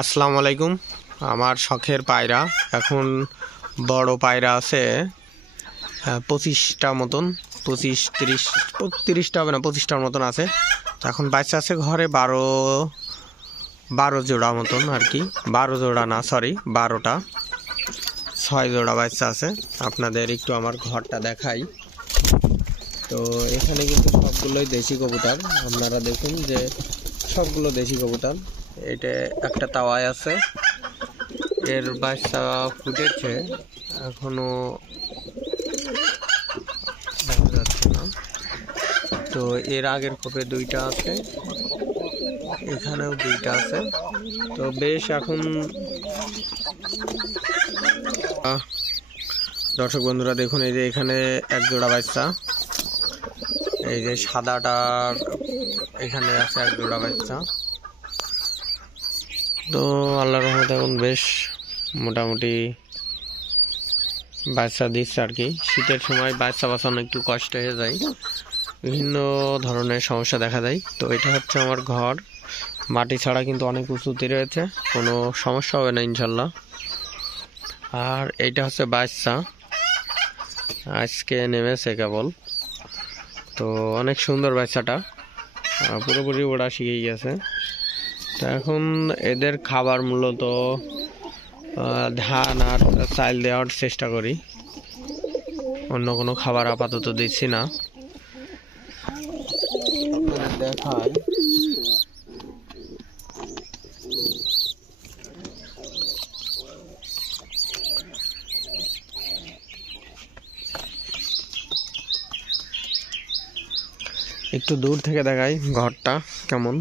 আসসালামু আলাইকুম। আমার শখের পায়রা এখন বড় পায়রা আছে 25টা মতন, 30টা হবে না, 25টার মতন আছে। এখন বাচ্চা আছে ঘরে 12 জোড়া মতন আর কি, 12 জোড়া না, সরি 12টা, 6 জোড়া বাচ্চা আছে। আপনাদের একটু আমার ঘরটা দেখাই। তো এখানে কিন্তু সবগুলোই দেশি কবুতর, আপনারা দেখুন যে সবগুলো দেশি কবুতর। এটা একটা তাওয়ায় আছে, এর বাচ্চা ফুটেছে, এখনো দেখা যাচ্ছে না। তো এর আগের খোপে 2টা আছে, এখানেও 2টা আছে। তো বেশ এখন দর্শক বন্ধুরা দেখুন, এই যে এখানে এক জোড়া বাচ্চা, এই যে সাদাটার এখানে আছে এক জোড়া বাচ্চা। তো আল্লাহর রহমতে এখন বেশ মোটামুটি বাচ্চা দিচ্ছে আর কি। শীতের সময় বাচ্চা বাঁচানো একটু কষ্ট হয়ে যায়, বিভিন্ন ধরনের সমস্যা দেখা দেয়। তো এটা হচ্ছে আমার ঘর, মাটি ছাড়া কিন্তু অনেক উঁচুতে রয়েছে, কোনো সমস্যা হবে না ইনশাল্লাহ। আর এইটা হচ্ছে বাচ্চা, আজকে নেমেছে কেবল। তো অনেক সুন্দর বাচ্চাটা, পুরোপুরি ওড়া শিখে গেছে। তো এখন এদের খাবার মূলত ধান আর চাল দেওয়ার চেষ্টা করি, অন্য কোনো খাবার আপাতত দিচ্ছি না। দেখাই একটু দূর থেকে দেখাই ঘরটা কেমন।